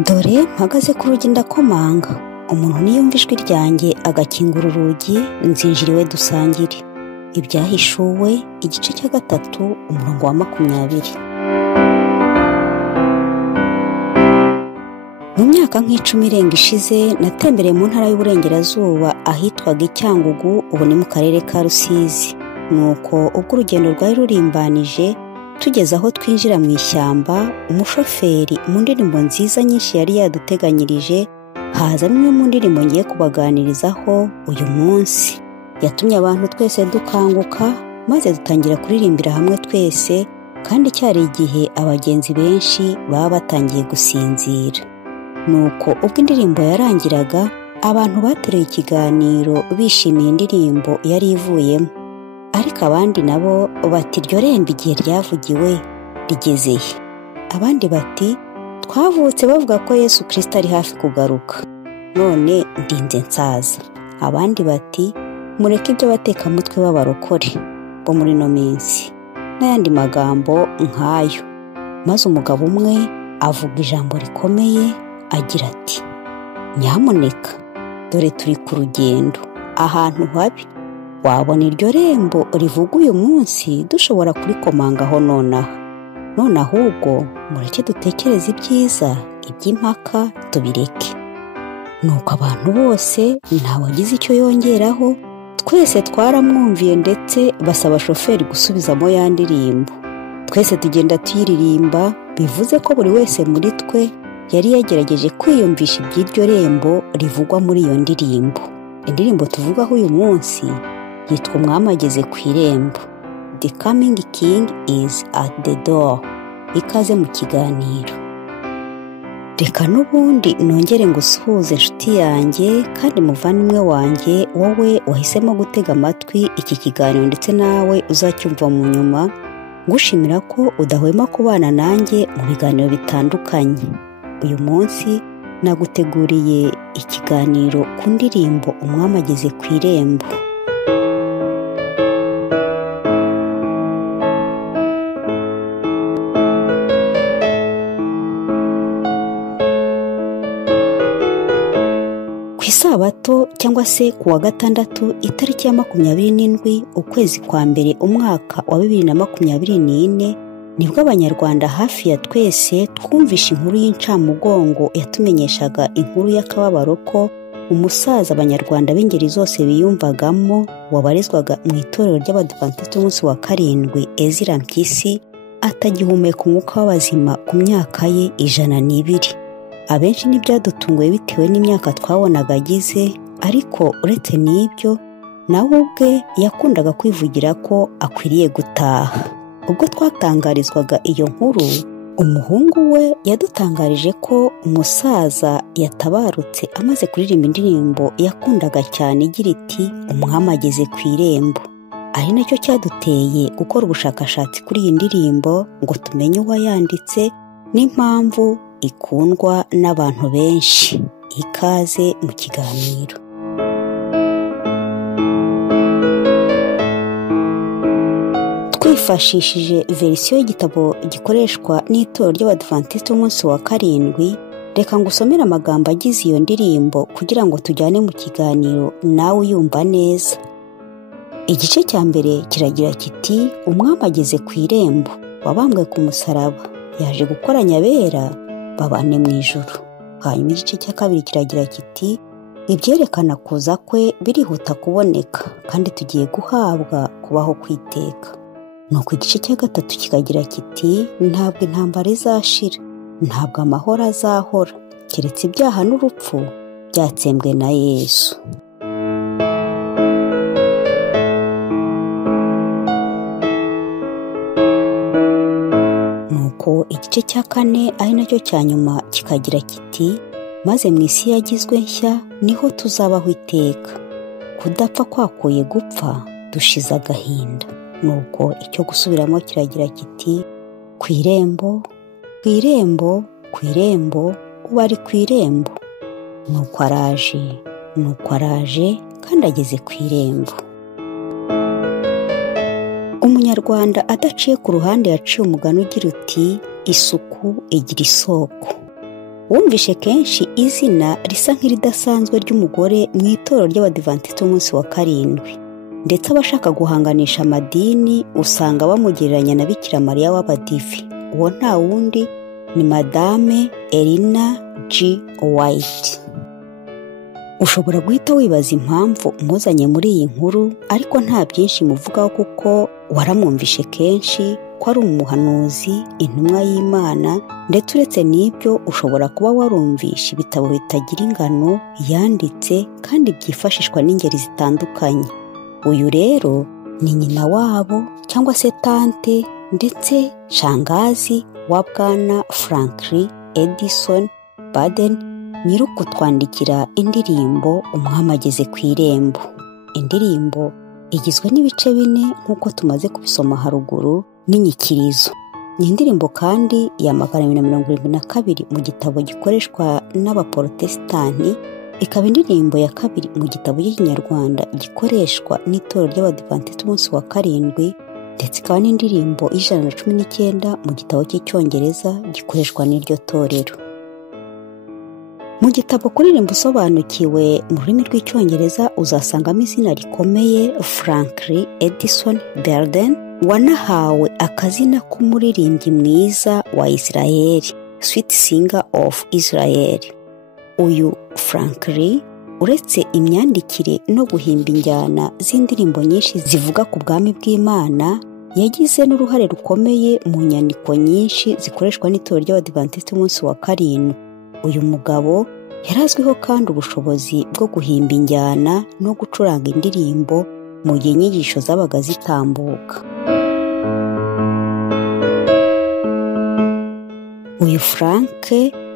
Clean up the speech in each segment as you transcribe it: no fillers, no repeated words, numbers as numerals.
Dore mpagaze ku rugi ndakomanga, umuntu niyumva ijwi ryanjye agakingura urugi, nzinjira iwe dusangire. Ibyahishuwe igice cya 3 umurongo wa 20. Mu myaka nk'icumi irenga ishize natembereye mu ntara y'uburengerazuba ahitwaga Icyangugu, ubu ni mu karere ka Rusizi. Nuko ubwo urugendo rwari rurimbanije, tugeze aho twinjira mu ishyamba, umushoferi mu ndirimbo nziza nyinshi yari yaduteganyirije, haza imwe mu ndirimbo ngiye kubaganirizaho uyu munsi. Yatumye abantu twese dukanguka, maze dutangira kuririmbira hamwe twese, kandi cyari igihe abagenzi benshi baba batangiye gusinzira. Nuko ubwo indirimbo yarangiraga, abantu batereye ikiganiro bishimiye indirimbo yari ivuyemo. Ariko abandi nabo bati iryo rembo igihe ryavugiwe rigeze he? Abandi bati twavutse bavuga ko Yesu Kristo ari hafi kugaruka, none ndinze nsaza. Abandi bati mureke ibyo batekamutwe b'abarokore bo muri no minsi, n'ayandi magambo nk'ayo. Maze umugabo umwe avuga ijambo rikomeye agira ati, nyamuneka dore turi ku rugendo ahantu habi, wabona iryo rembo rivuga uyu munsi dushobora kurikomangaho nonaha. None ahubwo mureke dutekereze ibyiza, iby'impaka tubireke. Nuko abantu bose ntawagize icyo yongeraho, twese twaramwumviye ndetse basaba shoferi gusubizamo ya ndirimbo. Twese tugenda tuyiririmba, bivuze ko buri wese muri twe yari yagerageje kwiyumvisha iby'iryo rembo rivugwa muri iyo ndirimbo. Indirimbo tuvugaho uyu munsi yitwa Umwami ageze ku irembo. The coming king is at the door. Ikaze mu kiganiro. Reka n'ubundi nongere ngusuhuze inshuti yanjye kandi muvandimwe wanjye, wowe wahisemo gutega amatwi iki kiganiro ndetse nawe uzacyumva mu nyuma, ngushimira ko udahwema kubana nanjye mu biganiro bitandukanye. Uyu munsi naguteguriye ikiganiro ku ndirimbo Umwami ageze ku irembo. Sabato cyangwa se kuwa gatandatu itariki ya 27 ukwezi kwa mbere umwaka wa 2024, nibwo abanyarwanda hafi ya twese twumvisha inkuru y'incamugongo yatumenyeshaga inkuru y'akababaro ko umusaza abanyarwanda b'ingeri zose biyumvagamo, wabarizwaga mu itorero ry'Abadiventiste umunsi wa 7 Ezira Mpyisi, atagihumeka umwuka w'abazima ku myaka ye 102. Abenshi n'ibyadutunguye bitewe n'imyaka twabonaga agize, ariko uretse n'ibyo nawe ubwe yakundaga kwivugira ko akwiriye gutaha. Ubwo twatangarizwaga iyo nkuru, umuhungu we yadutangarije ko umusaza yatabarutse amaze kuririmba indirimbo yakundaga cyane igira iti Umwami ageze ku irembo. Ari nacyo cyaduteye gukora ubushakashatsi kuri iyi ndirimbo ngo tumenye uwayanditse n'impamvu ikundwa n'abantu benshi. Ikaze mu kiganiro. Twifashishije verisiyo y'igitabo gikoreshwa n'itorero ry'Abadiventiste umunsi wa 7, reka ngusomere amagambo agize iyo ndirimbo kugira ngo tujyane mu kiganiro nawe uyumva neza. Igice cya mbere kiragira kiti Umwami ageze ku irembo, wabambwe ku musaraba, yaje gukoranya abera babane mu ijuru. Hanyuma igice cya kabiri kiragira kiti ibyerekana kuza kwe birihuta kuboneka, kandi tugiye guhabwa kubaho kwiteka. Nuko igice cya gatatu kikagira kiti ntabwo intambara izashira, ntabwo amahoro azahora, keretse ibyaha n'urupfu byatsembwe na Yesu. Nuko igice cya 4 ari nacyo cya nyuma kikagira kiti maze mu isi yagizwe nshya niho tuzabaho iteka, kudapfa kwakuye gupfa, dushize agahinda. Nuko icyo gusubiramo kiragira kiti ku irembo, ku irembo, ku irembo, uba ari ku irembo. Nuko araje kandi ageze ku irembo. Umunyarwanda adaciye ku ruhande yaciye umugani ugira uti isuku igira isoko. wumvishe kenshi izina risa nk'iridasanzwe ry'umugore mu itorero ry'Abadivantisiti b'umunsi wa karindwi, ndetse abashaka guhanganisha amadini usanga bamugereranya na Bikira Mariya w'Abadive. Uwo nta wundi ni Madame Ellen G. White. Ushobora guhita wibaza impamvu umuzanye muri iyi nkuru, ariko nta byinshi muvugaho kuko waramwumvishe kenshi ko ari umuhanuzi, intumwa y'Imana, ndetse uretse n'ibyo ushobora kuba warumvishe ibitabo bitagira ingano yanditse kandi byifashishwa n'ingeri zitandukanye. Uyu rero ni nyina wabo cyangwa se tante ndetse shangazi wa Bwana Franklin Edison Baden, nyir'ukutwandikira indirimbo Umwami ageze ku irembo. Indirimbo igizwe n'ibice 4 nk'uko tumaze kubisoma haruguru n'inyikirizo. Ni indirimbo kandi ya 272 mu gitabo gikoreshwa n'Abaporotesitanti, ikaba indirimbo ya 2 mu gitabo cy'Ikinyarwanda gikoreshwa n'itorero ry'Abadivantisiti b'umunsi wa karindwi, ndetse ikaba n'indirimbo 119 mu gitabo cy'Icyongereza gikoreshwa n'iryo torero. Mu gitabo kuririmba usobanukiwe mu rurimi rw'Icyongereza uzasangamo izina rikomeye Franklin Edison Baden, wanahawe akazina k'umuririmbyi mwiza wa Israel, Sweet Singer of Israel. Uyu Franklin uretse imyandikire no guhimba injyana z'indirimbo nyinshi zivuga ku bwami bw'Imana, yagize n'uruhare rukomeye mu nyandiko nyinshi zikoreshwa n'itorero ry'Abadivantisiti b'umunsi wa karindwi. Uyu mugabo yarazwiho kandi ubushobozi bwo guhimba injyana no gucuranga indirimbo mu gihe inyigisho zabaga zitambuka. Uyu Frank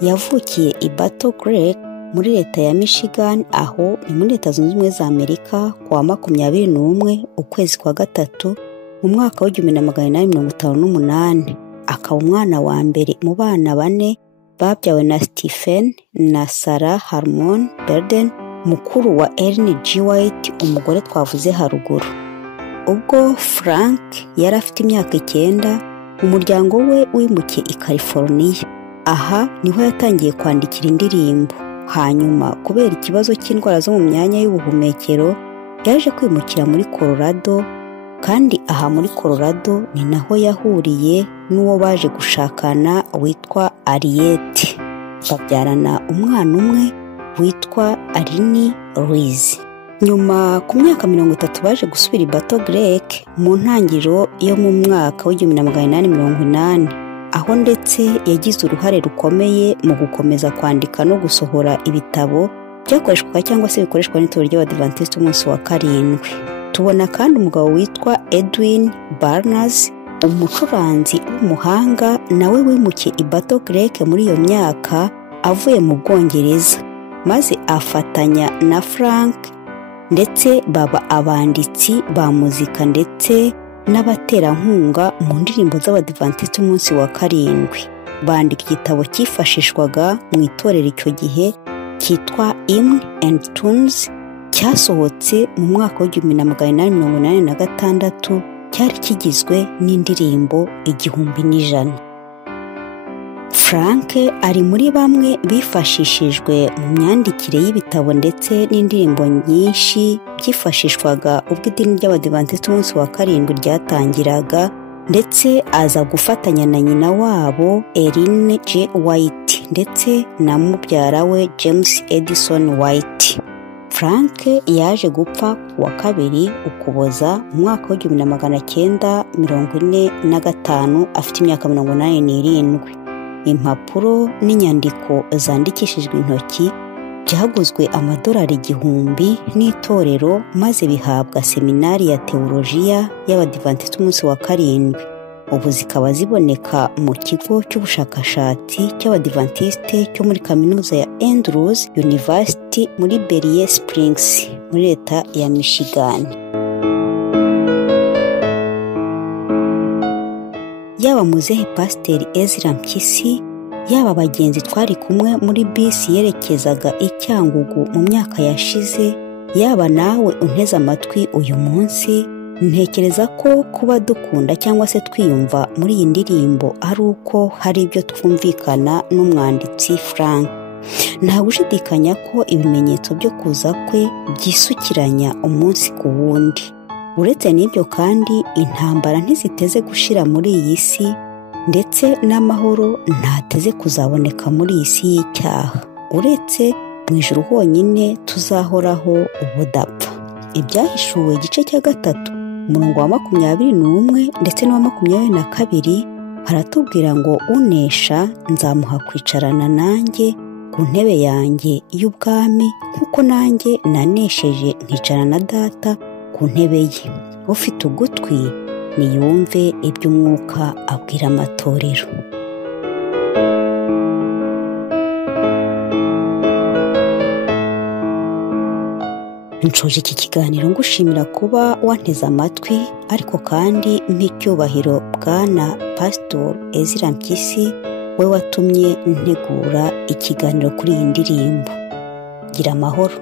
yavukiye i Battle Creek muri leta ya Michigan, aho ni muri Leta Zunze Ubumwe za Amerika kuwa 21 ukwezi kwa gatatu mu mwaka wa 1858. Akaba umwana wa mbere mu bana 4 babyawe na Stephen na Sarah Harmon Baden, mukuru wa Ellen G. White, umugore twavuze haruguru. Ubwo Frank yari afite imyaka 9, umuryango we wimukiye i California. Aha niho yatangiye kwandikira indirimbo. Hanyuma kubera ikibazo cy'indwara zo mu myanya y'ubuhumekero yaje kwimukira muri Colorado, kandi aha muri Colorado ni naho yahuriye n'uwo baje gushakana witwa Ariette. Babyarana umwana umwe witwa Arini Louise. Nyuma ku myaka 30 baje gusubira i Battle Creek mu ntangiriro yo mu mwaka wa 1880, aho ndetse yagize uruhare rukomeye mu gukomeza kwandika no gusohora ibitabo byakoreshwaga cyangwa se bikoreshwa n'itorero ry'Abadivantisiti b'umunsi wa karindwi. Tubona kandi umugabo witwa Edwin Barnes, umucuranzi w'umuhanga, nawe wimukiye i Battle Creek muri iyo myaka avuye mu Bwongereza, maze afatanya na Frank ndetse baba abanditsi ba muzika ndetse n'abaterankunga mu ndirimbo z'Abadivantisiti b'umunsi wa karindwi. Bandika igitabo cyifashishwaga mu itorero icyo gihe cyitwa Hymns and Tunes, cyasohotse mu mwaka wa 1886, cyari kigizwe n'indirimbo 100. Frank ari muri bamwe bifashishijwe mu myandikire y'ibitabo ndetse n'indirimbo nyinshi byifashishwaga ubwo idini ry'Abadivantisiti b'umunsi wa karindwi ryatangiraga, ndetse aza gufatanya na nyina wabo Ellen G. White ndetse na mubyara we James Edison White. Frank yaje gupfa kuwa 2 Ukuboza mu mwaka wa 1945 afite imyaka 87. Impapuro n'inyandiko zandikishijwe intoki byaguzwe $1,000 n'itorero, maze bihabwa seminari ya teolojiya y'Abadivantisiti b'umunsi wa karindwi. Ubu zikaba ziboneka mu kigo cy'ubushakashatsi cy'Abadivantisiti cyo muri kaminuza ya Andrews University muri Berry Springs muri leta ya Michigan. Yaba muzehe Pasiteri Ezra Mpyisi, yaba abagenzi twari kumwe muri bisi yerekezaga i Cyangugu mu myaka yashize, yaba nawe unteze amatwi uyu munsi, ntekereza ko kuba dukunda cyangwa se twiyumva muri iyi ndirimbo ari uko hari ibyo twumvikana n'umwanditsi Frank. Nta gushidikanya ko ibimenyetso byo kuza kwe byisukiranya umunsi ku wundi. Uretse n'ibyo kandi intambara ntiziteze gushira muri iyi si, ndetse n'amahoro ntateze kuzaboneka muri iyi si y'icyaha, uretse mu ijuru honyine tuzahoraho ubudapfa. Ibyahishuwe igice cya 3 umurongo wa 21 ndetse n'uwa 22 haratubwira ngo unesha nzamuha kwicarana nanjye ku ntebe yanjye y'ubwami nk'uko nanjye nanesheje nkicara na data ku ntebe ye. Ufite ugutwi niyumve iby'umwuka abwira amatorero. Nshoje iki kiganiro ngushimira kuba wanteze amatwi, ariko kandi mpicyubahiro bwana Pastor Ezra Mpyisi we watumye ntegura ikiganiro kuri iyi ndirimbo. Gira amahoro.